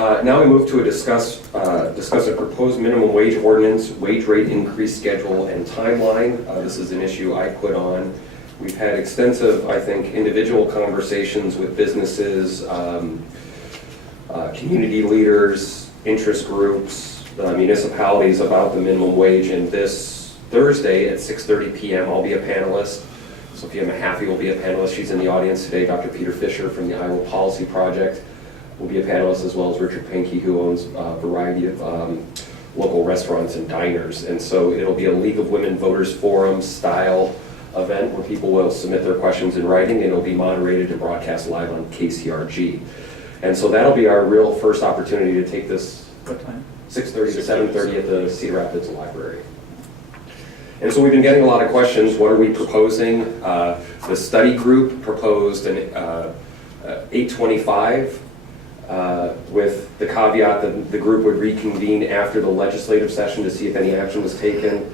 Now we move to discuss a proposed minimum wage ordinance, wage rate increase schedule, and timeline. This is an issue I put on. We've had extensive, I think, individual conversations with businesses, community leaders, interest groups, municipalities about the minimum wage. And this Thursday at 6:30 p.m. I'll be a panelist. Sophia Mahaffey will be a panelist. She's in the audience today. Dr. Peter Fisher from the Iowa Policy Project will be a panelist, as well as Richard Pankey, who owns a variety of local restaurants and diners. And so it'll be a League of Women Voters Forum style event where people will submit their questions in writing, and it'll be moderated and broadcast live on KCRG. And so that'll be our real first opportunity to take this. What time? 6:30 to 7:30 at the Cedar Rapids Library. And so we've been getting a lot of questions. What are we proposing? The study group proposed an 825 with the caveat that the group would reconvene after the legislative session to see if any action was taken.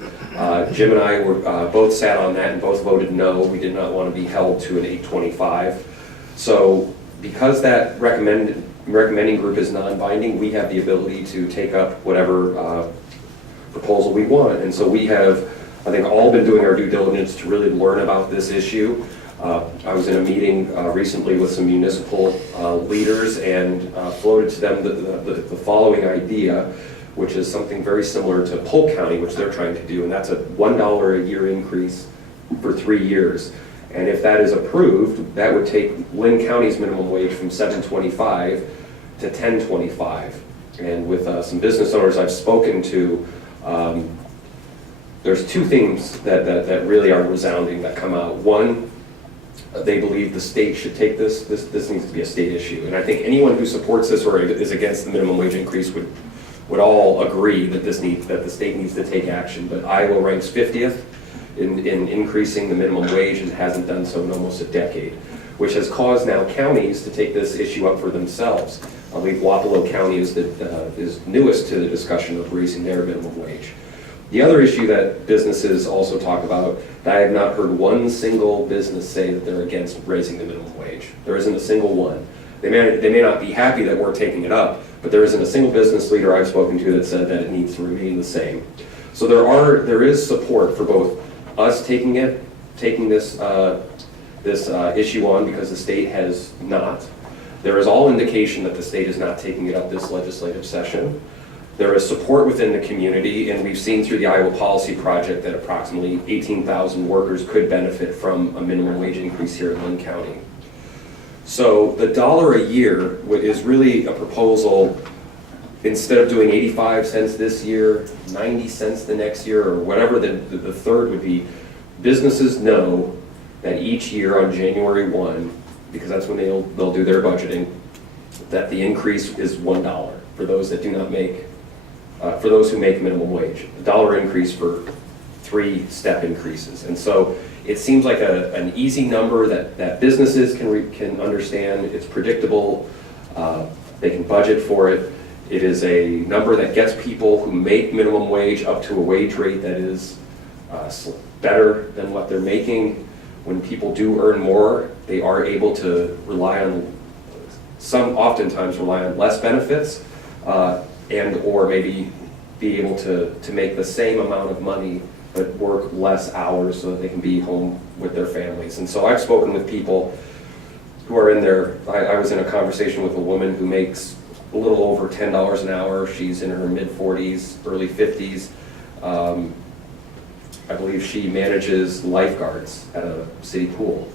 Jim and I were both sat on that and both voted no. We did not want to be held to an 825. So because that recommending group is non-binding, we have the ability to take up whatever proposal we want. And so we have, I think, all been doing our due diligence to really learn about this issue. I was in a meeting recently with some municipal leaders and floated to them the following idea, which is something very similar to Polk County, which they're trying to do, and that's a $1 a year increase for 3 years. And if that is approved, that would take Linn County's minimum wage from $7.25 to $10.25. And with some business owners I've spoken to, there's two themes that really are resounding that come out. One, they believe the state should take this. This needs to be a state issue. And I think anyone who supports this or is against the minimum wage increase would all agree that the state needs to take action. But Iowa ranks 50th in increasing the minimum wage and hasn't done so in almost a decade, which has caused now counties to take this issue up for themselves. I believe Wapello County is newest to the discussion of raising their minimum wage. The other issue that businesses also talk about, that I have not heard one single business say that they're against raising the minimum wage. There isn't a single one. They may not be happy that we're taking it up, but there isn't a single business leader I've spoken to that said that it needs to remain the same. So there is support for both us taking this issue on because the state has not. There is all indication that the state is not taking it up this legislative session. There is support within the community, and we've seen through the Iowa Policy Project that approximately 18,000 workers could benefit from a minimum wage increase here in Linn County. So the $1 a year is really a proposal. Instead of doing 85 cents this year, 90 cents the next year, or whatever the third would be, businesses know that each year on January 1, because that's when they'll do their budgeting, that the increase is $1 for those that do not make, for those who make minimum wage. A $1 increase for 3 step increases. And so it seems like an easy number that businesses can understand. It's predictable. They can budget for it. It is a number that gets people who make minimum wage up to a wage rate that is better than what they're making. When people do earn more, they are able to oftentimes rely on less benefits and or maybe be able to make the same amount of money but work less hours so that they can be home with their families. And so I've spoken with people who are in there. I was in a conversation with a woman who makes a little over $10 an hour. She's in her mid-40s, early 50s. I believe she manages lifeguards at a city pool.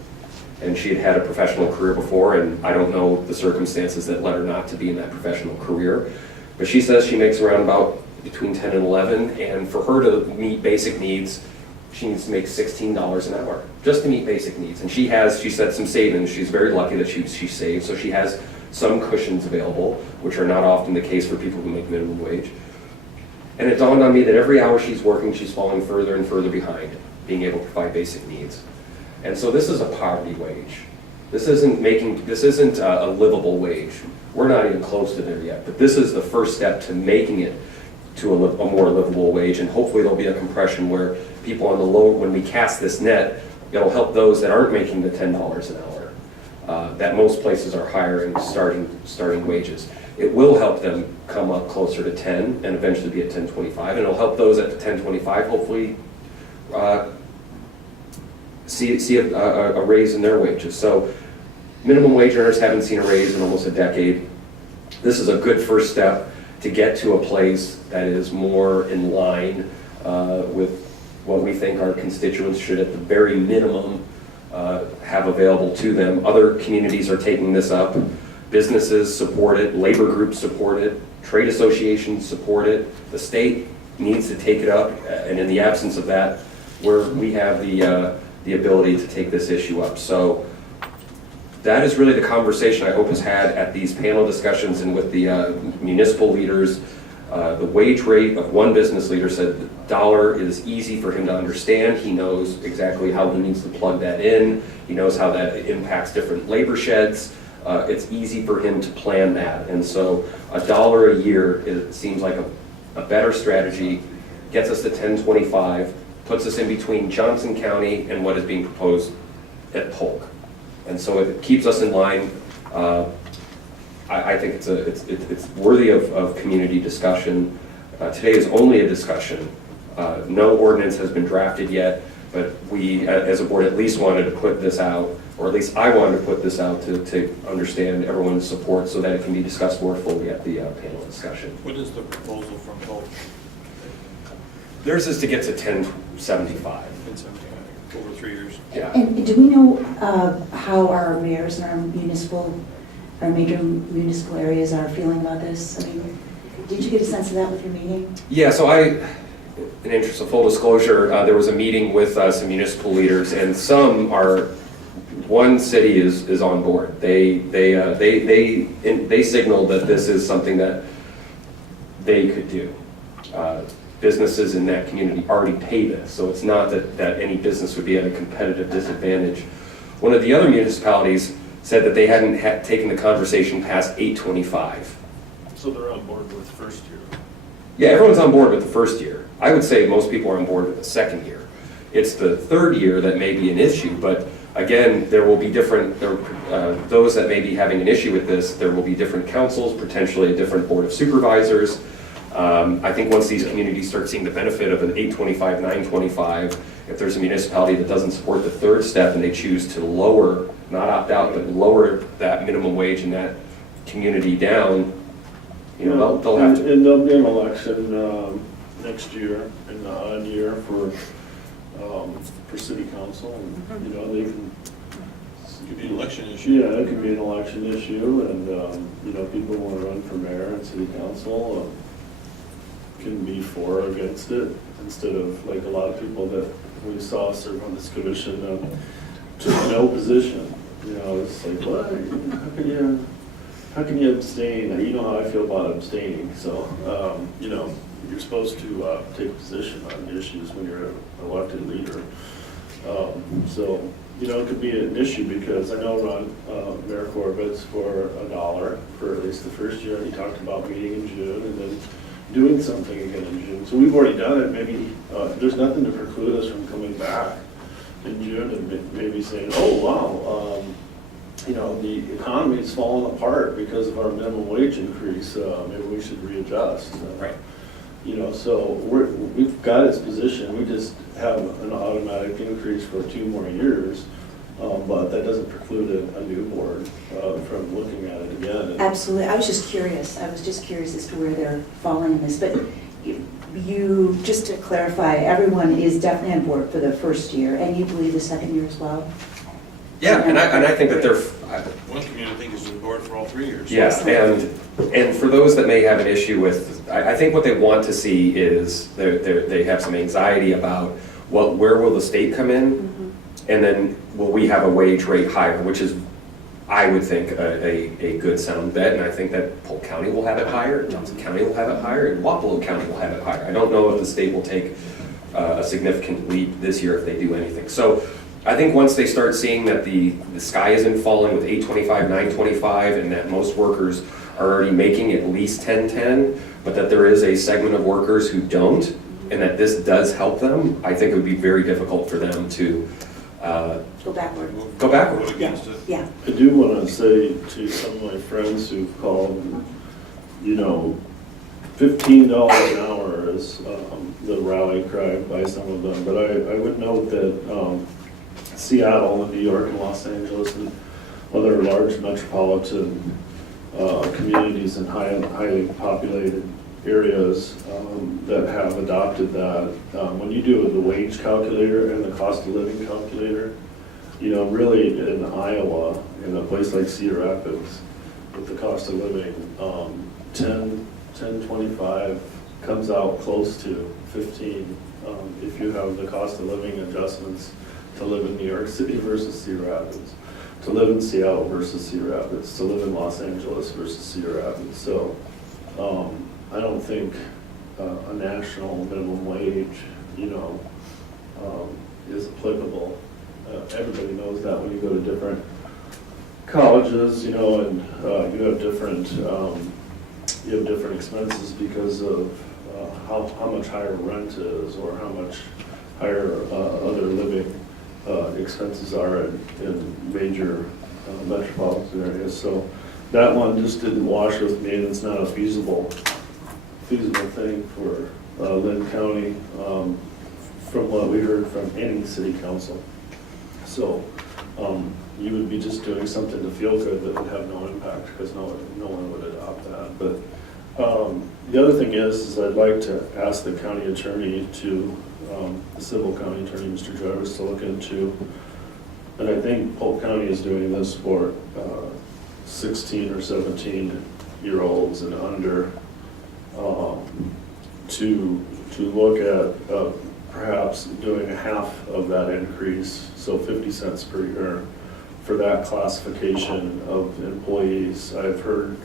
And she had a professional career before, and I don't know the circumstances that led her not to be in that professional career. But she says she makes around about between 10 and 11, and for her to meet basic needs, she needs to make $16 an hour just to meet basic needs. And she said, some savings. She's very lucky that she saved, so she has some cushions available, which are not often the case for people who make minimum wage. And it dawned on me that every hour she's working, she's falling further and further behind being able to provide basic needs. And so this is a poverty wage. This isn't a livable wage. We're not even close to there yet, but this is the first step to making it to a more livable wage, and hopefully there'll be a compression where people on the low, when we cast this net, it'll help those that aren't making the $10 an hour, that most places are hiring starting wages. it will help them come up closer to 10 and eventually be at 1025, and it'll help those at the 1025 hopefully see a raise in their wages. So minimum wage earners haven't seen a raise in almost a decade. This is a good first step to get to a place that is more in line with what we think our constituents should at the very minimum have available to them. Other communities are taking this up. Businesses support it, labor groups support it, trade associations support it. The state needs to take it up, and in the absence of that, we have the ability to take this issue up. So that is really the conversation I hope is had at these panel discussions and with the municipal leaders. The wage rate of one business leader said the dollar is easy for him to understand. He knows exactly how he needs to plug that in. He knows how that impacts different labor sheds. It's easy for him to plan that. And so $1 a year, it seems like a better strategy, gets us to 1025, puts us in between Johnson County and what is being proposed at Polk. And so it keeps us in line. I think it's worthy of community discussion. Today is only a discussion. No ordinance has been drafted yet, but we, as a board, at least wanted to put this out, or at least I wanted to put this out to understand everyone's support so that it can be discussed more fully at the panel discussion. What is the proposal from Polk? Theirs is to get to 1075. Over 3 years. Yeah. And do we know how our mayors and our major municipal areas are feeling about this? I mean, did you get a sense of that with your meeting? Yeah, so in interest of full disclosure, there was a meeting with some municipal leaders, and one city is on board. They signaled that this is something that they could do. Businesses in that community already pay this, so it's not that any business would be at a competitive disadvantage. One of the other municipalities said that they hadn't taken the conversation past 825. So they're on board with first year? Yeah, everyone's on board with the first year. I would say most people are on board with the second year. It's the third year that may be an issue, but again, there will be different, those that may be having an issue with this, there will be different councils, potentially a different board of supervisors. I think once these communities start seeing the benefit of an 825, 925, if there's a municipality that doesn't support the third step and they choose to lower, not opt out, but lower that minimum wage in that community down, they'll have to. And there'll be an election next year, in the odd year for city council, and they can. It could be an election issue. Yeah, it could be an election issue, and people want to run for mayor and city council. Can be for or against it, instead of like a lot of people that we saw serve on this commission took no position. It's like, what? How can you abstain? You know how I feel about abstaining. So, you're supposed to take a position on issues when you're an elected leader. It could be an issue because I know Mayor Corbett's for $1 for at least the first year. He talked about meeting in June and then doing something again in June. So we've already done it. Maybe there's nothing to preclude us from coming back in June and maybe saying, oh, wow, the economy is falling apart because of our minimum wage increase. Maybe we should readjust. Right. So we've got its position. We just have an automatic increase for 2 more years. But that doesn't preclude a new board from looking at it again. Absolutely. I was just curious as to where they're falling in this. But you, just to clarify, everyone is definitely on board for the first year, and you believe the second year as well? Yeah, and I think that they're. One community, I think, is on board for all 3 years. Yeah, and for those that may have an issue with, I think what they want to see is they have some anxiety about, where will the state come in? Mm-hmm. And then will we have a wage rate higher, which is, I would think, a good sound bet. And I think that Polk County will have it higher, Johnson County will have it higher, and Wapello County will have it higher. I don't know if the state will take a significant leap this year if they do anything. So I think once they start seeing that the sky isn't falling with 825, 925, and that most workers are already making at least 1010, but that there is a segment of workers who don't, and that this does help them, I think it would be very difficult for them to go backward. Go backward. Against it. Yeah. I do want to say to some of my friends who've called you know, $15 an hour is the rally cry by some of them. But I would note that Seattle and New York and Los Angeles and other large metropolitan communities and highly populated areas that have adopted that. When you do the wage calculator and the cost of living calculator, you know, really in Iowa, in a place like Cedar Rapids, with the cost of living, 10.25 comes out close to 15 if you have the cost of living adjustments to live in New York City versus Cedar Rapids, to live in Seattle versus Cedar Rapids, to live in Los Angeles versus Cedar Rapids. So I don't think a national minimum wage, you know, is applicable. Everybody knows that when you go to different colleges, you know, and you have different expenses because of how much higher rent is, or how much higher other living expenses are in major metropolitan areas. So that one just didn't wash with me, and it's not a feasible thing for Linn County, from what we heard from any city council. So you would be just doing something to feel good that would have no impact, because no one would adopt that. But the other thing is I'd like to ask the county attorney to, the civil county attorney, Mr. Jarvis, to look into, and I think Polk County is doing this for 16 or 17-year-olds and under, to look at perhaps doing a half of that increase, so 50 cents per year for that classification of employees. I've heard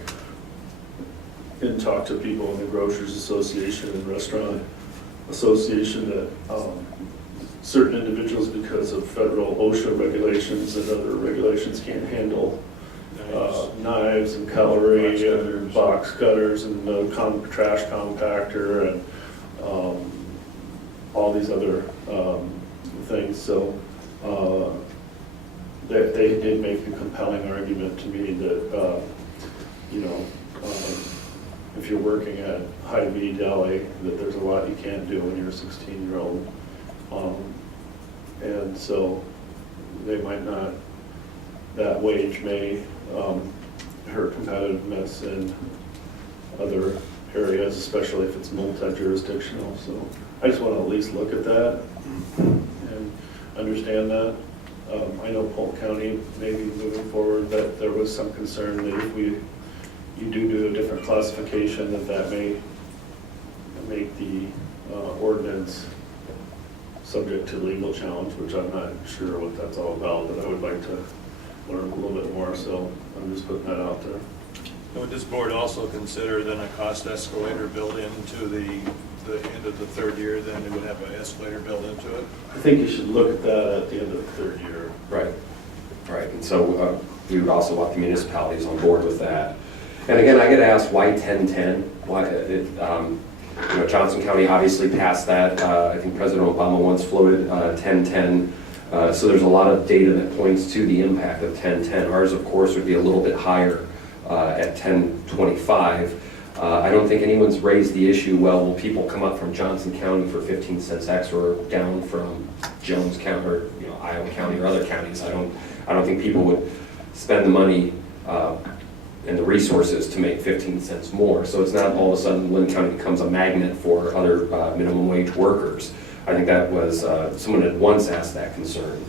and talked to people in the Grocers Association and Restaurant Association that certain individuals, because of federal OSHA regulations and other regulations, can't handle knives and cutlery and box cutters and the trash compactor and all these other things. So they did make a compelling argument to me that, you know, if you're working at Hy-Vee Deli, that there's a lot you can't do when you're a 16-year-old. And so they might not, that wage may hurt competitiveness in other areas, especially if it's multi-jurisdictional. So I just want to at least look at that and understand that. I know Polk County may be moving forward, that there was some concern that if you do a different classification, that may make the ordinance subject to legal challenge, which I'm not sure what that's all about, but I would like to learn a little bit more, so I'm just putting that out there. Would this board also consider then a cost escalator built into the end of the third year, then it would have an escalator built into it? I think you should look at that at the end of the third year. Right, right. And so we would also want the municipalities on board with that. And again, I get asked why 10-10? Why you know, Johnson County obviously passed that. I think President Obama once floated 10-10. So there's a lot of data that points to the impact of 10-10. Ours, of course, would be a little bit higher at 10-25. I don't think anyone's raised the issue, well, will people come up from Johnson County for 15 cents extra, or down from Jones County, or you know, Iowa County or other counties? I don't think people would spend the money and the resources to make 15 cents more. So it's not all of a sudden Linn County becomes a magnet for other minimum wage workers. I think that was, someone had once asked that concern.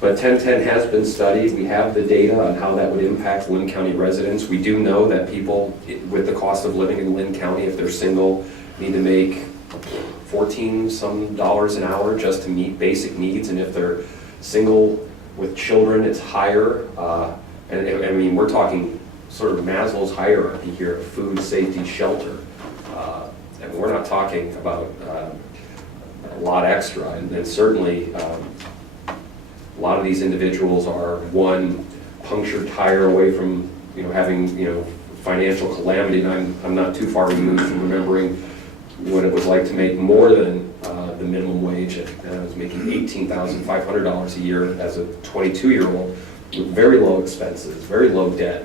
But 10-10 has been studied. We have the data on how that would impact Linn County residents. We do know that people with the cost of living in Linn County, if they're single, need to make $14 an hour just to meet basic needs. And if they're single with children, it's higher. And I mean, we're talking sort of Maslow's hierarchy here of food, safety, shelter. And we're not talking about a lot extra. And certainly, a lot of these individuals are one punctured tire away from, you know, having, you know, financial calamity. And I'm not too far removed from remembering what it was like to make more than the minimum wage. I was making $18,500 a year as a 22-year-old with very low expenses, very low debt,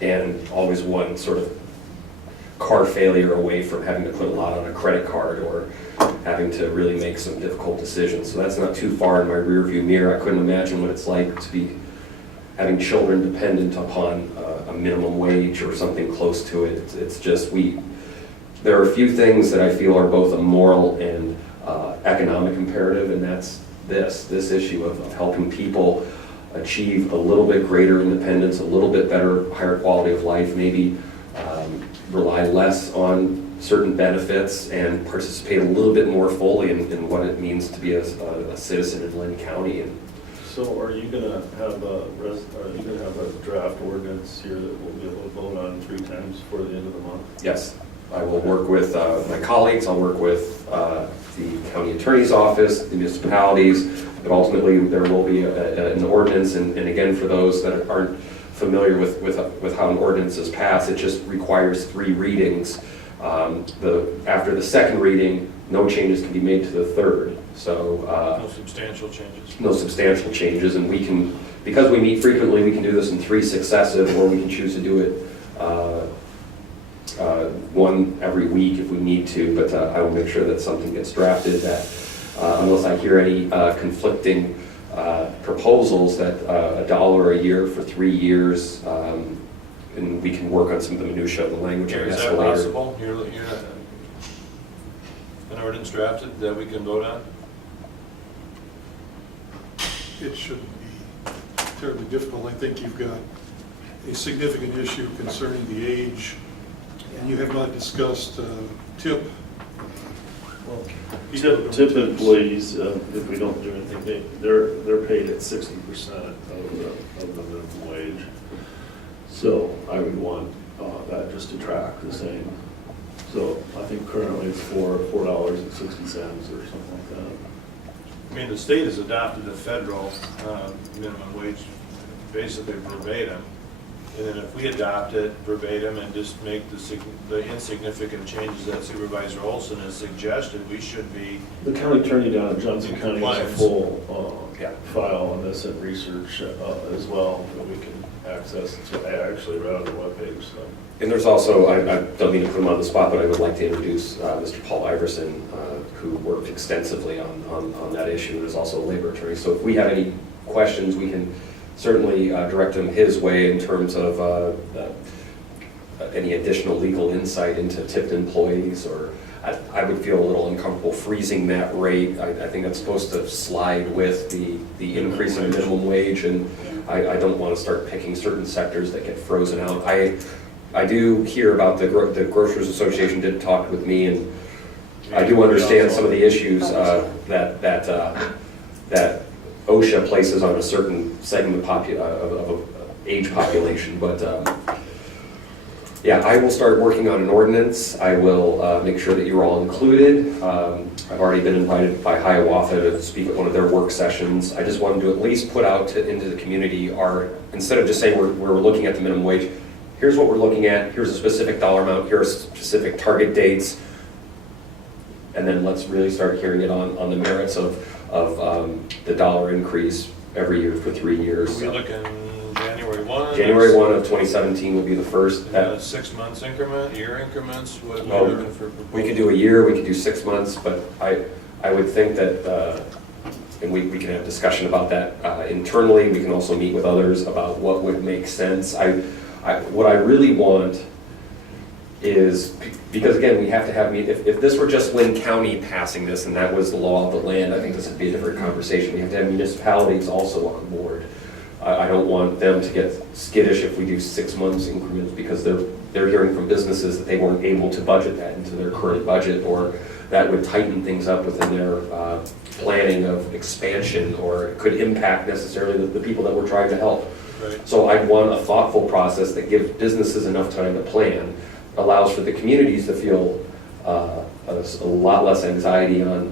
and always one sort of car failure away from having to put a lot on a credit card or having to really make some difficult decisions. So that's not too far in my rearview mirror. I couldn't imagine what it's like to be having children dependent upon a minimum wage or something close to it. It's just, there are a few things that I feel are both a moral and economic imperative, and that's this issue of helping people achieve a little bit greater independence, a little bit better, higher quality of life, maybe rely less on certain benefits and participate a little bit more fully in what it means to be a citizen in Linn County. And So are you gonna have a draft ordinance here that we'll be able to vote on 3 times before the end of the month? yes, I will work with my colleagues, I'll work with the county attorney's office, the municipalities, but ultimately there will be an ordinance, and again, for those that aren't familiar with how an ordinance is passed, it just requires 3 readings. After the second reading, no changes can be made to the third. So No substantial changes. no substantial changes, and we can, because we meet frequently, we can do this in 3 successive, or we can choose to do it 1 every week if we need to, but I will make sure that something gets drafted that, unless I hear any conflicting proposals, that $1 a year for 3 years, and we can work on some of the minutia of the language. I Is guess, that later. possible? You're an ordinance drafted that we can vote on? It shouldn't be terribly difficult. I think you've got a significant issue concerning the age, and you have not discussed tip. Tip employees, if we don't do anything, they're paid at 60% of the minimum wage. So I would want that just to track the same. So I think currently it's $4.60 or something like that. I mean, the state has adopted the federal minimum wage basically verbatim. And then if we adopt it verbatim and just make the insignificant changes that Supervisor Olson has suggested, we should be. The county attorney down in Johnson County has a Compliance. full file on this and research as well that we can access. So I actually read on the webpage. So. And there's also, I don't mean to put him on the spot, but I would like to introduce Mr. Paul Iverson, who worked extensively on that issue and is also a labor attorney. So if we have any questions, we can certainly direct him his way in terms of any additional legal insight into tipped employees, or I would feel a little uncomfortable freezing that rate. I think that's supposed to slide with the increase in minimum wage, and I don't want to start picking certain sectors that get frozen out. I do hear about the Grocers Association did talk with me, and I do understand some of the issues that OSHA places on a certain segment of age population, but yeah, I will start working on an ordinance. I will make sure that you're all included. I've already been invited by Hiawatha to speak at one of their work sessions. I just wanted to at least put out into the community instead of just saying we're looking at the minimum wage, here's what we're looking at, here's a specific dollar amount, here are specific target dates, and then let's really start hearing it on the merits of the dollar increase every year for 3 years. Are we looking January 1? January 1 of 2017 will be the first. 6 months increment, year increments? What Well, are we looking for? We could do a year, we could do 6 months, but I would think that, and we can have discussion about that internally. We can also meet with others about what would make sense. What I really want is, because again, we have to have, if this were just Linn County passing this and that was the law of the land, I think this would be a different conversation. We have to have municipalities also on board. I don't want them to get skittish if we do 6 months increments, because they're hearing from businesses that they weren't able to budget that into their current budget, or that would tighten things up within their planning of expansion, or it could impact necessarily the people that we're trying to help. Right. So I want a thoughtful process that gives businesses enough time to plan, allows for the communities to feel a lot less anxiety on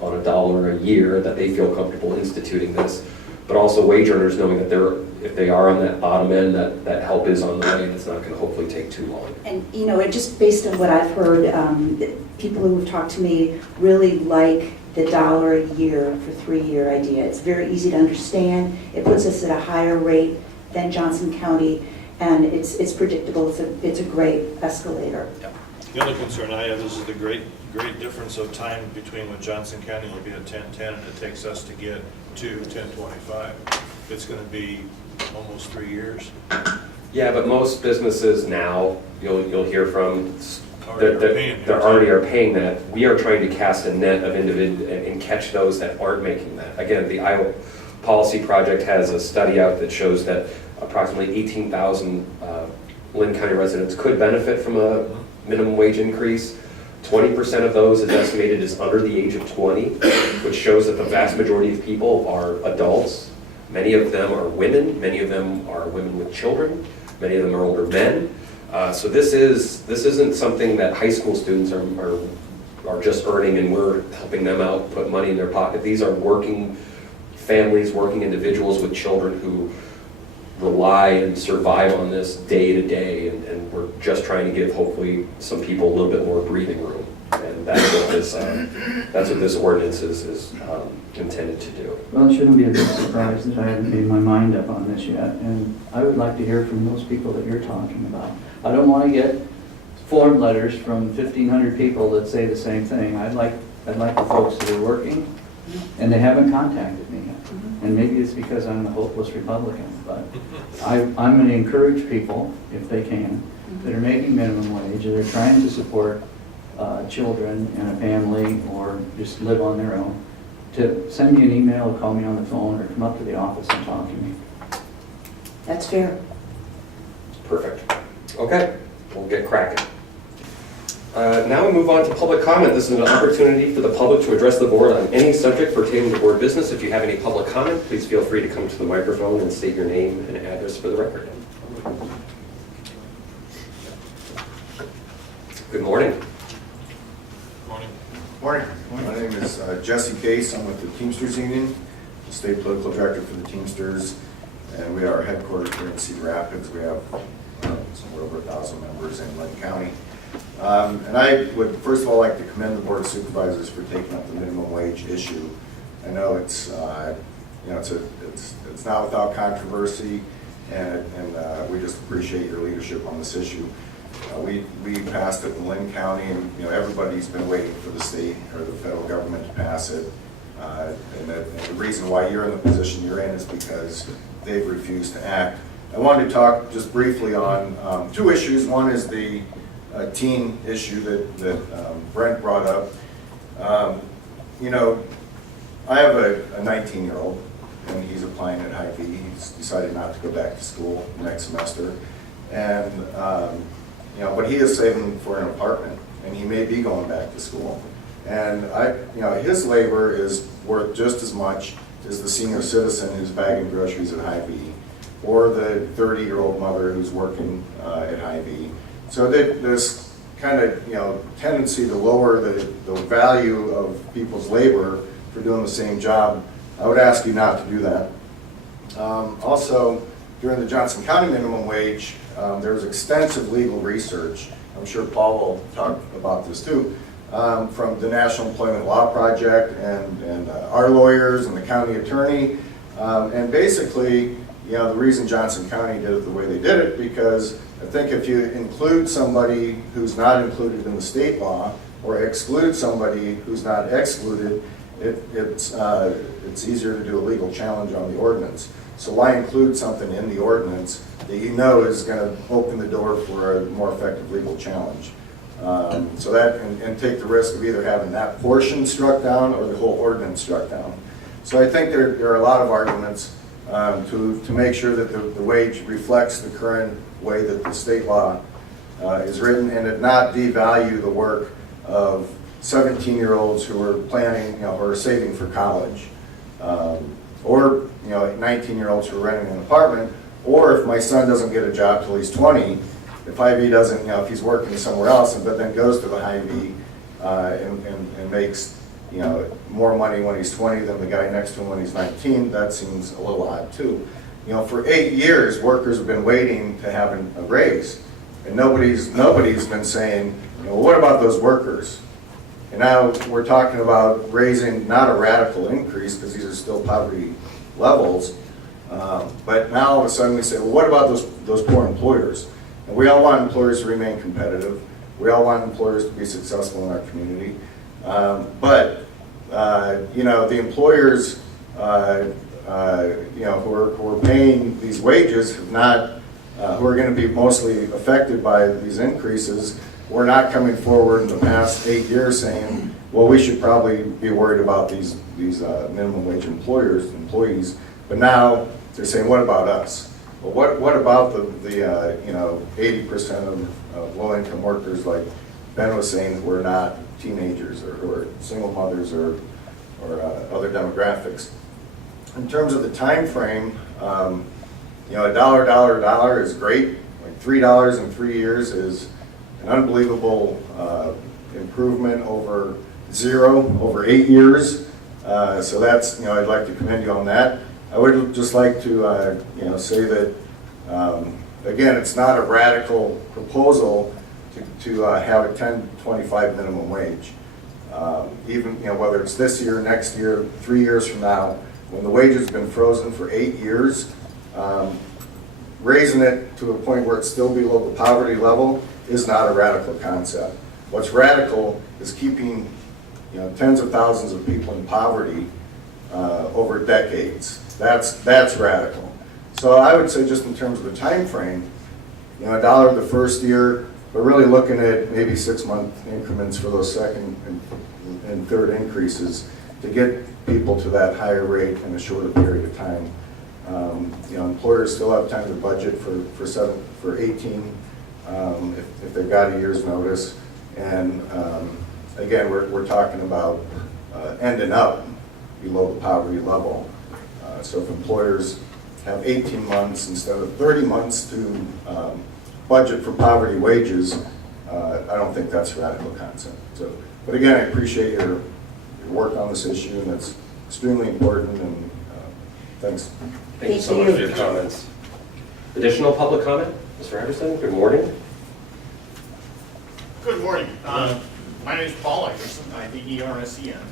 $1 a year, that they feel comfortable instituting this, but also wage earners knowing that if they are on that bottom end, that help is on the way, and it's not going to hopefully take too long. And, it just based on what I've heard, people who have talked to me really like the $1 a year for 3-year idea. It's very easy to understand. It puts us at a higher rate than Johnson County, and it's predictable. It's a great escalator. Yep. The only concern I have is the great difference of time between when Johnson County will be at 1010 and it takes us to get to 1025. It's going to be almost 3 years. Yeah, but most businesses now, you'll hear from, Paying they already are paying that. We are trying to cast a net of individual and catch those that aren't making that. Again, the Iowa Policy Project has a study out that shows that approximately 18,000 Linn County residents could benefit from a minimum wage increase. 20% of those is estimated is under the age of 20, which shows that the vast majority of people are adults. Many of them are women. Many of them are women with children. Many of them are older men. So this isn't something that high school students are just earning and we're helping them out, put money in their pocket. These are working families, working individuals with children who rely and survive on this day to day, and we're just trying to give hopefully some people a little bit more breathing room. And that's what this ordinance is intended to do. Well, it shouldn't be a big surprise that I haven't made my mind up on this yet, and I would like to hear from those people that you're talking about. I don't want to get form letters from 1,500 people that say the same thing. I'd like the folks that are working, and they haven't contacted me yet. And maybe it's because I'm a hopeless Republican, but I'm going to encourage people, if they can, that are making minimum wage, or they're trying to support children and a family, or just live on their own, to send me an email, or call me on the phone, or come up to the office and talk to me. That's fair. Perfect. Okay, we'll get cracking. Now we move on to public comment. This is an opportunity for the public to address the board on any subject pertaining to board business. If you have any public comment, please feel free to come to the microphone and state your name and address for the record. Good morning. Morning. Morning. My name is Jesse Case. I'm with the Teamsters Union, the state political director for the Teamsters, and we are headquartered here in Cedar Rapids. We have somewhere over 1,000 members in Linn County. And I would first of all like to commend the Board of Supervisors for taking up the minimum wage issue. I know it's it's not without controversy, and we just appreciate your leadership on this issue. We passed it in Linn County, and everybody's been waiting for the state or the federal government to pass it. And the reason why you're in the position you're in is because they've refused to act. I wanted to talk just briefly on two issues. One is the teen issue that Brent brought up. I have a 19-year-old, and he's applying at Hy-Vee. He's decided not to go back to school next semester, and but he is saving for an apartment, and he may be going back to school. And his labor is worth just as much as the senior citizen who's bagging groceries at Hy-Vee, or the 30-year-old mother who's working at Hy-Vee. So this kind of tendency to lower the value of people's labor for doing the same job, I would ask you not to do that. Also, during the Johnson County minimum wage, there was extensive legal research. I'm sure Paul will talk about this too, from the National Employment Law Project and our lawyers and the county attorney. And basically, the reason Johnson County did it the way they did it, because I think if you include somebody who's not included in the state law, or exclude somebody who's not excluded, it's easier to do a legal challenge on the ordinance. So why include something in the ordinance that is going to open the door for a more effective legal challenge? So that, and take the risk of either having that portion struck down or the whole ordinance struck down. So I think there are a lot of arguments to make sure that the wage reflects the current way that the state law is written, and it not devalue the work of 17-year-olds who are planning, who are saving for college, or 19-year-olds who are renting an apartment, or if my son doesn't get a job till he's 20, if Hy-Vee doesn't, if he's working somewhere else, but then goes to the Hy-Vee and makes more money when he's 20 than the guy next to him when he's 19, that seems a little odd too. For 8 years, workers have been waiting to have a raise, and nobody's been saying, what about those workers? And now we're talking about raising not a radical increase, because these are still poverty levels, but now all of a sudden we say, well, what about those poor employers? And we all want employers to remain competitive. We all want employers to be successful in our community. But the employers, who are paying these wages have not, who are going to be mostly affected by these increases, we're not coming forward in the past 8 years saying, well, we should probably be worried about these minimum wage employees. But now they're saying, what about us? Well, what about the 80% of low-income workers, like Ben was saying, who are not teenagers or who are single mothers or other demographics? In terms of the time frame, $1 is great. Like $3 in 3 years is an unbelievable improvement over 0 over 8 years. So that's, I'd like to commend you on that. I would just like to, say that, again, it's not a radical proposal to have a 10.25 minimum wage. Even, whether it's this year, next year, 3 years from now, when the wage has been frozen for 8 years, raising it to a point where it's still below the poverty level is not a radical concept. What's radical is keeping, tens of thousands of people in poverty over decades. That's radical. So I would say, just in terms of the time frame, $1 the first year, but really looking at maybe 6-month increments for those second and third increases to get people to that higher rate in a shorter period of time. Employers still have time to budget for 18 if they've got a year's notice. And again, we're talking about ending up below the poverty level. So if employers have 18 months instead of 30 months to budget for poverty wages, I don't think that's a radical concept. So, but again, I appreciate your work on this issue, and it's extremely important, and thanks. Thank you so much for your comments. Additional public comment? Mr. Anderson, good morning. Good morning. My name is Paul Iverson, I-V-E-R-S-E-N.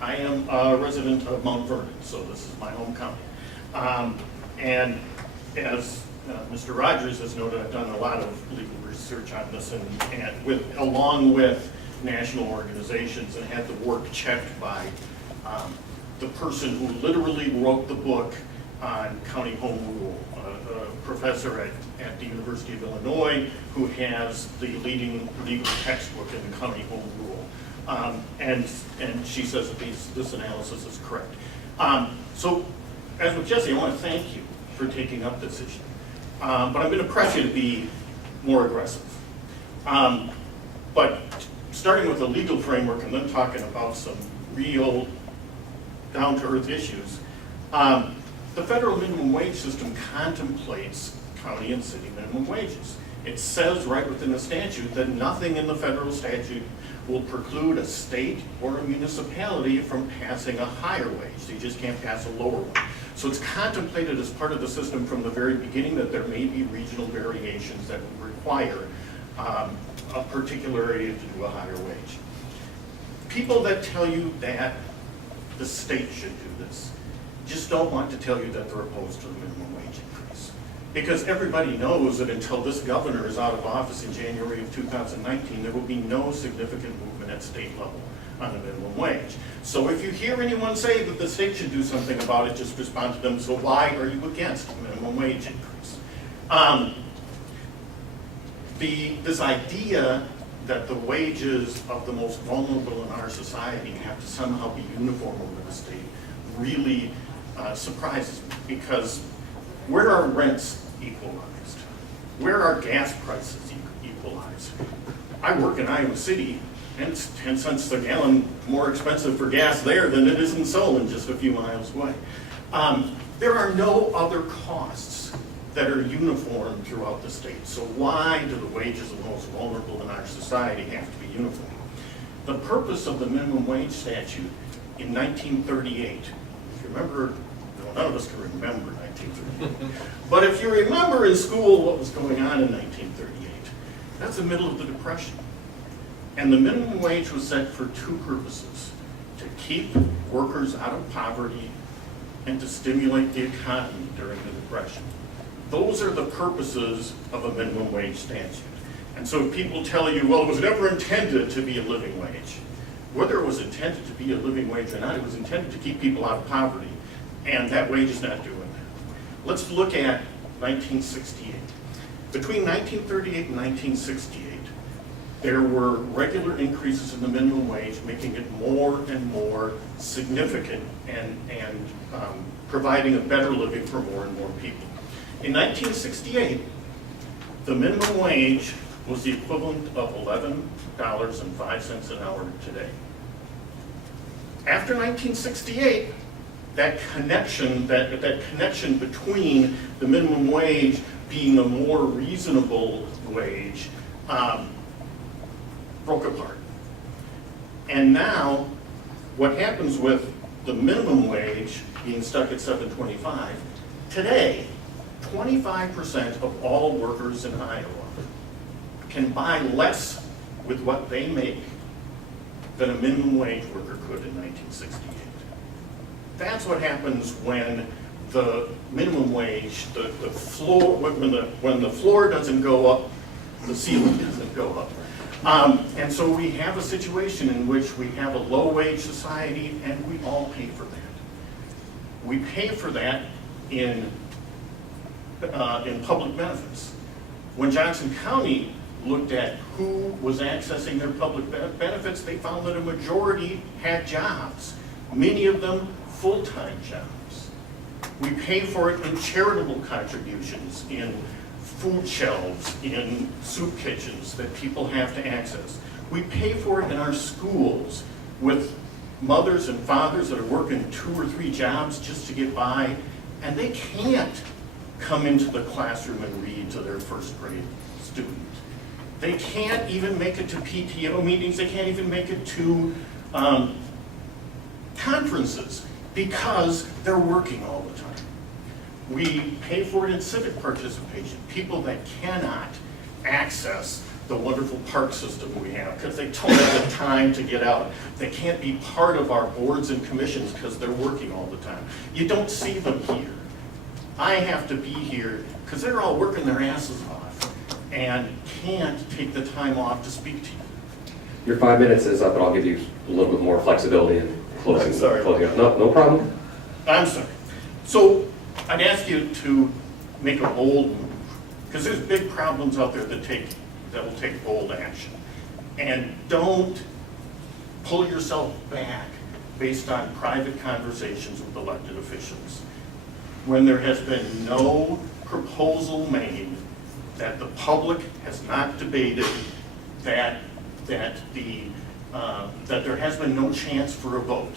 I am a resident of Mount Vernon, so this is my home county. And as Mr. Rogers has noted, I've done a lot of legal research on this, and along with national organizations, and had the work checked by the person who literally wrote the book on county home rule, a professor at the University of Illinois who has the leading legal textbook in the county home rule. And she says that this analysis is correct. So, as with Jesse, I want to thank you for taking up this issue. But I'm going to press you to be more aggressive. But starting with the legal framework and then talking about some real down-to-earth issues, the federal minimum wage system contemplates county and city minimum wages. It says right within the statute that nothing in the federal statute will preclude a state or a municipality from passing a higher wage. So you just can't pass a lower one. So it's contemplated as part of the system from the very beginning that there may be regional variations that would require a particular area to do a higher wage. People that tell you that the state should do this just don't want to tell you that they're opposed to the minimum wage increase. Because everybody knows that until this governor is out of office in January of 2019, there will be no significant movement at state level on the minimum wage. So if you hear anyone say that the state should do something about it, just respond to them, so why are you against the minimum wage increase? This idea that the wages of the most vulnerable in our society have to somehow be uniform over the state really surprises me, because where are rents equalized? Where are gas prices equalized? I work in Iowa City, and it's 10 cents a gallon more expensive for gas there than it is in Solon, just a few miles away. There are no other costs that are uniform throughout the state. So why do the wages of the most vulnerable in our society have to be uniform? The purpose of the minimum wage statute in 1938, if you remember, none of us can remember 1938, but if you remember in school what was going on in 1938, that's the middle of the Depression. And the minimum wage was set for two purposes: to keep workers out of poverty and to stimulate the economy during the Depression. Those are the purposes of a minimum wage statute. And so people tell you, well, it was never intended to be a living wage. Whether it was intended to be a living wage or not, it was intended to keep people out of poverty. And that wage is not doing that. Let's look at 1968. Between 1938 and 1968, there were regular increases in the minimum wage, making it more and more significant and providing a better living for more and more people. In 1968, the minimum wage was the equivalent of $11.05 an hour today. After 1968, that connection between the minimum wage being a more reasonable wage broke apart. And now, what happens with the minimum wage being stuck at $7.25, today, 25% of all workers in Iowa can buy less with what they make than a minimum wage worker could in 1968. That's what happens when the minimum wage, the floor, when the floor doesn't go up, the ceiling doesn't go up. And so we have a situation in which we have a low-wage society, and we all pay for that. We pay for that in public benefits. When Johnson County looked at who was accessing their public benefits, they found that a majority had jobs, many of them full-time jobs. We pay for it in charitable contributions, in food shelves, in soup kitchens that people have to access. We pay for it in our schools with mothers and fathers that are working 2 or 3 jobs just to get by, and they can't come into the classroom and read to their first grade student. They can't even make it to PTO meetings. They can't even make it to conferences because they're working all the time. We pay for it in civic participation. People that cannot access the wonderful park system we have because they don't have the time to get out. They can't be part of our boards and commissions because they're working all the time. You don't see them here. I have to be here because they're all working their asses off and can't take the time off to speak to you. Your 5 minutes is up, and I'll give you a little bit more flexibility in closing. I'm sorry. Closing out. No problem. I'm sorry. So I'd ask you to make a bold move, because there's big problems out there that will take bold action. And don't pull yourself back based on private conversations with elected officials. When there has been no proposal made, that the public has not debated, that there has been no chance for a vote.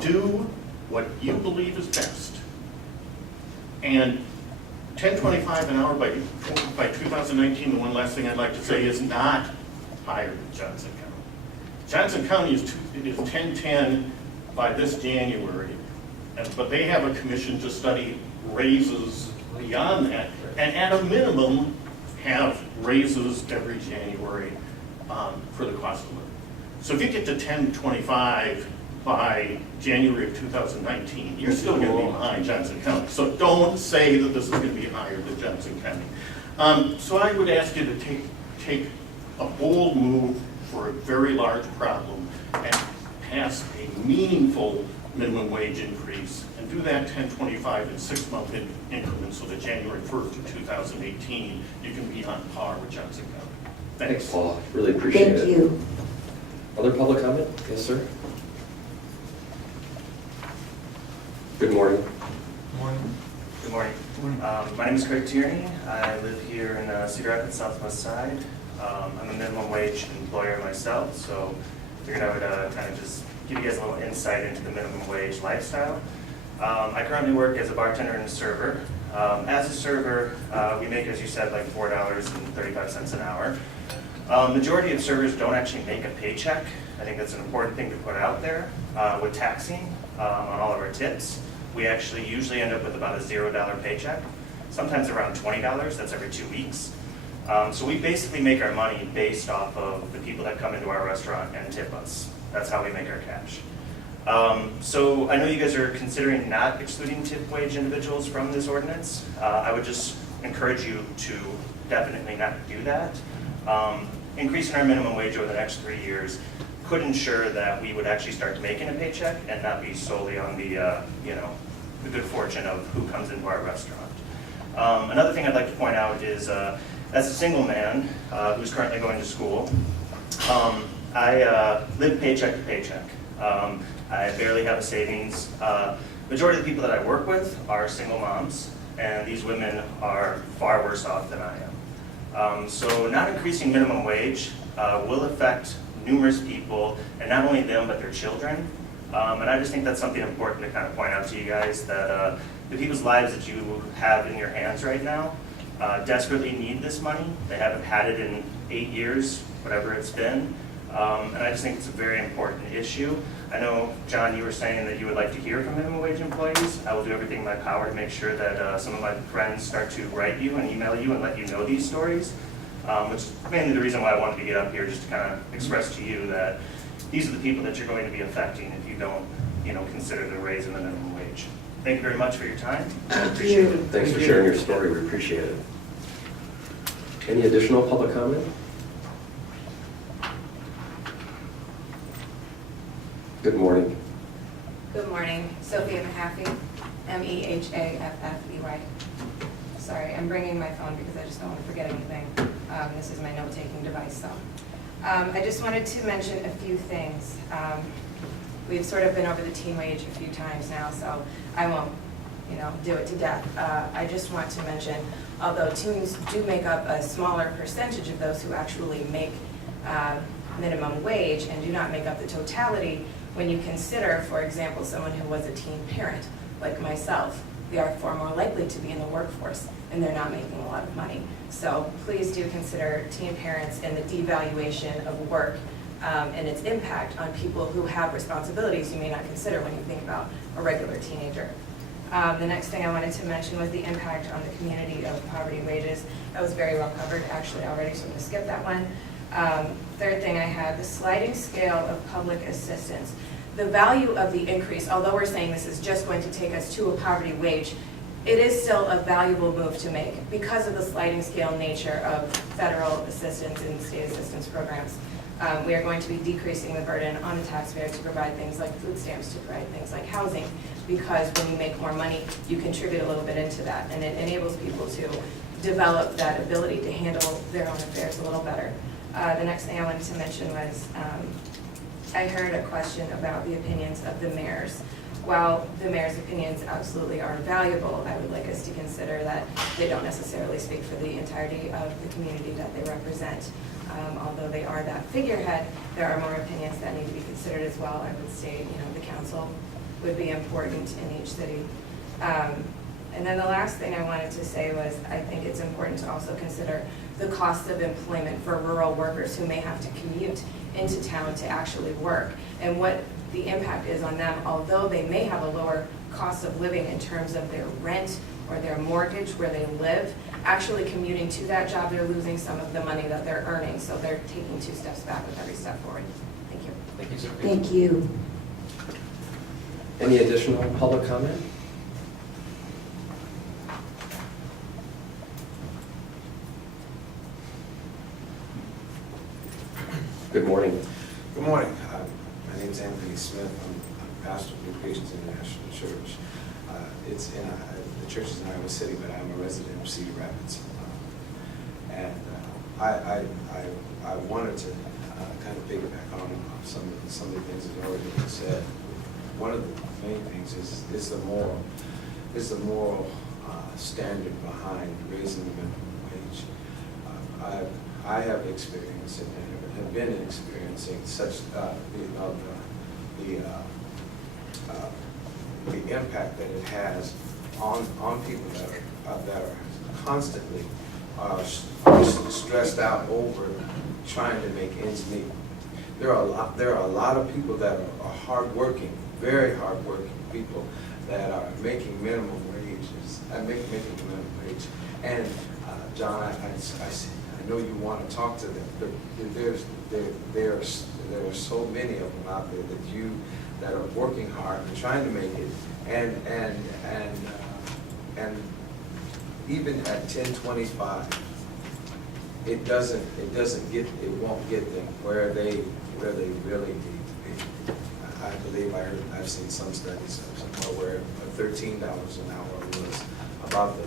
Do what you believe is best. And $10.25 an hour by 2019, the one last thing I'd like to say, is not higher than Johnson County. Johnson County is $10.10 by this January, but they have a commission to study raises beyond that, and at a minimum have raises every January for the cost of living. So if you get to $10.25 by January of 2019, you're still going to be behind Johnson County. So don't say that this is going to be higher than Johnson County. So I would ask you to take a bold move for a very large problem and pass a meaningful minimum wage increase, and do that $10.25 in 6-month increments so that January 1st of 2018, you can be on par with Johnson County. Thanks, Paul. Really appreciate it. Thank you. Other public comment? Yes, sir. Good morning. Good morning. My name is Craig Tierney. I live here in Cedar Rapids, Southwest Side. I'm a minimum wage employer myself, so I figured I would kind of just give you guys a little insight into the minimum wage lifestyle. I currently work as a bartender and a server. As a server, we make, as you said, like $4.35 an hour. Majority of servers don't actually make a paycheck. I think that's an important thing to put out there. With taxing on all of our tips, we actually usually end up with about a $0 paycheck, sometimes around $20, that's every 2 weeks. So we basically make our money based off of the people that come into our restaurant and tip us. That's how we make our cash. So I know you guys are considering not excluding tip wage individuals from this ordinance. I would just encourage you to definitely not do that. Increasing our minimum wage over the next 3 years could ensure that we would actually start making a paycheck and not be solely on the, the good fortune of who comes into our restaurant. Another thing I'd like to point out is, as a single man who's currently going to school, I live paycheck to paycheck. I barely have a savings. Majority of the people that I work with are single moms, and these women are far worse off than I am. So not increasing minimum wage will affect numerous people, and not only them, but their children. And I just think that's something important to kind of point out to you guys, that the people's lives that you have in your hands right now desperately need this money. They haven't had it in 8 years, whatever it's been. And I just think it's a very important issue. I know, John, you were saying that you would like to hear from minimum wage employees. I will do everything in my power to make sure that some of my friends start to write you and email you and let you know these stories, which is mainly the reason why I wanted to get up here, just to kind of express to you that these are the people that you're going to be affecting if you don't, consider the raise in the minimum wage. Thank you very much for your time. I appreciate it. Thanks for sharing your story, we appreciate it. Any additional public comment? Good morning. Good morning, Sophia Mahaffey, Mehaffey. Sorry, I'm bringing my phone because I just don't want to forget anything. This is my note-taking device, so. I just wanted to mention a few things. We've sort of been over the teen wage a few times now, so I won't, do it to death. I just want to mention, although teens do make up a smaller percentage of those who actually make minimum wage and do not make up the totality, when you consider, for example, someone who was a teen parent, like myself, they are far more likely to be in the workforce and they're not making a lot of money. So please do consider teen parents and the devaluation of work and its impact on people who have responsibilities you may not consider when you think about a regular teenager. The next thing I wanted to mention was the impact on the community of poverty wages. That was very well covered actually already, so I'm going to skip that one. Third thing I had, the sliding scale of public assistance. The value of the increase, although we're saying this is just going to take us to a poverty wage, it is still a valuable move to make because of the sliding scale nature of federal assistance and state assistance programs. We are going to be decreasing the burden on the taxpayer to provide things like food stamps, to provide things like housing, because when you make more money, you contribute a little bit into that, and it enables people to develop that ability to handle their own affairs a little better. The next thing I wanted to mention was I heard a question about the opinions of the mayors. While the mayor's opinions absolutely are valuable, I would like us to consider that they don't necessarily speak for the entirety of the community that they represent. Although they are that figurehead, there are more opinions that need to be considered as well. I would say, the council would be important in each city. And then the last thing I wanted to say was I think it's important to also consider the cost of employment for rural workers who may have to commute into town to actually work, and what the impact is on them. Although they may have a lower cost of living in terms of their rent or their mortgage where they live, actually commuting to that job, they're losing some of the money that they're earning, so they're taking 2 steps back with every step forward. Thank you. Thank you, sir. Thank you. Any additional public comment? Good morning. Good morning. My name is Anthony Smith. I'm pastor of New Creations International Church. The church is in Iowa City, but I'm a resident of Cedar Rapids. I wanted to kind of piggyback on some of the things that have already been said. One of the main things is the moral standard behind raising the minimum wage. I have experienced and have been experiencing such the impact that it has on people that are constantly stressed out over trying to make ends meet. There are a lot of people that are hardworking, very hardworking people that are making minimum wages. Making minimum wage. And John, I know you want to talk to them, but there are so many of them out there that are working hard and trying to make it, and even at 10.25, it won't get them where they really need to be. I believe I've seen some studies somewhere where $13 an hour was about a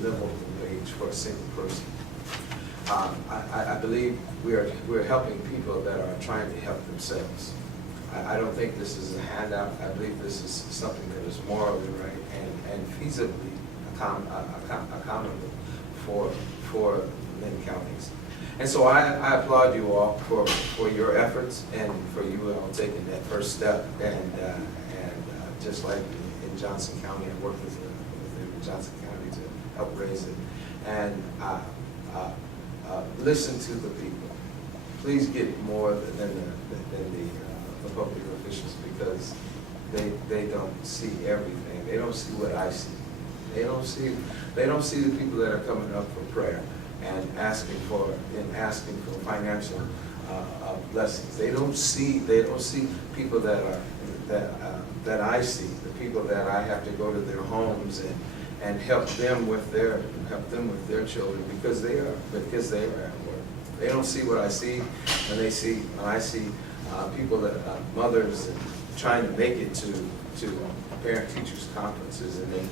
livable wage for a single person. I believe we're helping people that are trying to help themselves. I don't think this is a handout. I believe this is something that is morally right and feasibly accountable for Linn counties. And so I applaud you all for your efforts and for you all taking that first step. And just like in Johnson County, I worked with Johnson County to help raise it. And listen to the people. Please get more than the public officials, because they don't see everything. They don't see what I see. They don't see the people that are coming up for prayer and asking for financial blessings. They don't see people that I see, the people that I have to go to their homes and help them with their children, because they are at work. They don't see what I see when I see people that mothers trying to make it to parent teachers conferences, and they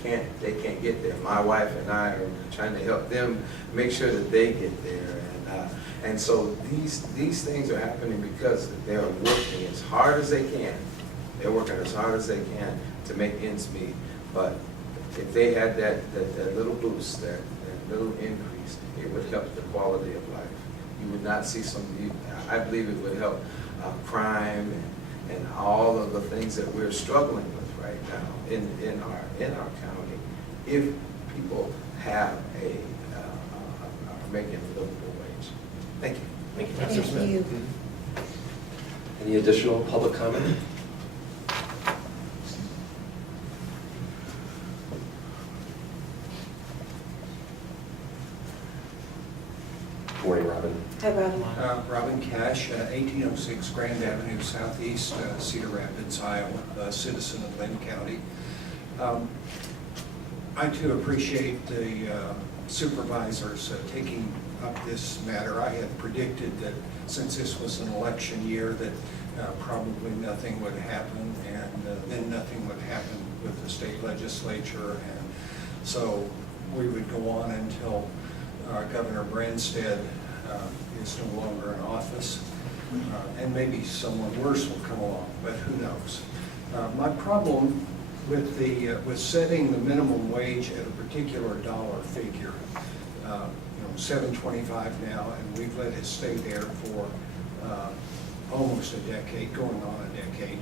can't get there. My wife and I are trying to help them make sure that they get there, and so these things are happening because they're working as hard as they can. They're working as hard as they can to make ends meet. But if they had that little boost, that little increase, it would help the quality of life. You would not see I believe it would help crime and all of the things that we're struggling with right now in our county, if people are making a livable wage. Thank you. Thank you, Pastor Smith. Thank you. Any additional public comment? Good morning, Robin. Hi, Robin. Robin Cash, 1806 Grand Avenue Southeast, Cedar Rapids, Iowa, citizen of Linn County. I too appreciate the supervisors taking up this matter. I had predicted that since this was an election year that probably nothing would happen, and then nothing would happen with the state legislature, and so we would go on until Governor Branstad is no longer in office, and maybe someone worse will come along, but who knows. My problem with setting the minimum wage at a particular dollar figure, $7.25 now, and we've let it stay there for almost a decade, going on a decade,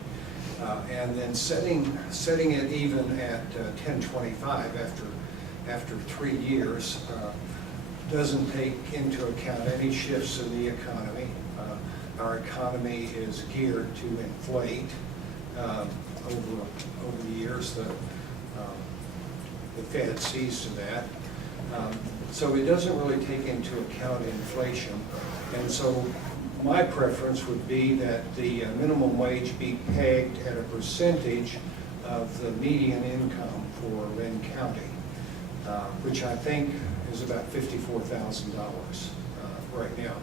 and then setting it even at $10.25 after 3 years. Doesn't take into account any shifts in the economy. Our economy is geared to inflate over the years. The Fed sees to that. So it doesn't really take into account inflation. And so my preference would be that the minimum wage be pegged at a percentage of the median income for Linn County, which I think is about $54,000 right now.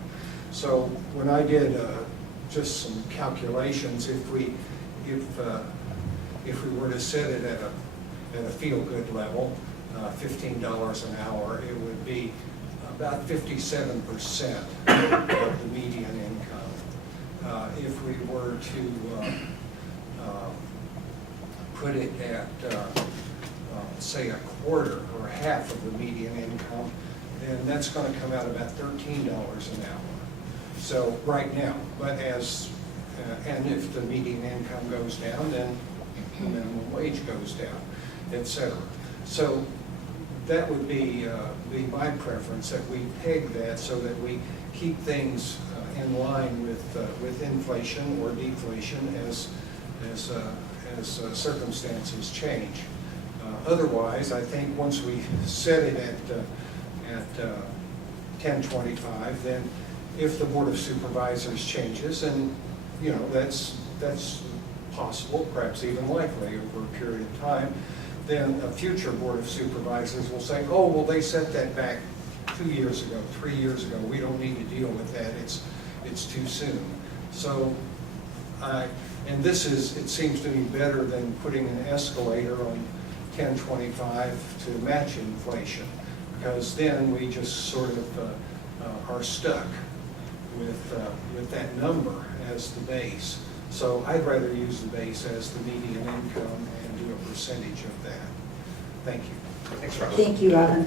So when I did just some calculations, if we were to set it at a feel-good level, $15 an hour, it would be about 57% of the median income. If we were to put it at say a quarter or half of the median income, then that's going to come out about $13 an hour. So right now, but and if the median income goes down, then the minimum wage goes down, etc. So that would be my preference, that we peg that so that we keep things in line with inflation or deflation as circumstances change. Otherwise, I think once we set it at 10.25, then if the Board of Supervisors changes, and that's possible, perhaps even likely over a period of time, then a future Board of Supervisors will say, oh, well, they set that back 2 years ago, 3 years ago. We don't need to deal with that. It's too soon. So, and this is, it seems to me better than putting an escalator on 1025 to match inflation, because then we just sort of are stuck with that number as the base. So I'd rather use the base as the median income and do a percentage of that. Thank you. Thanks, Robin. Thank you, Robin.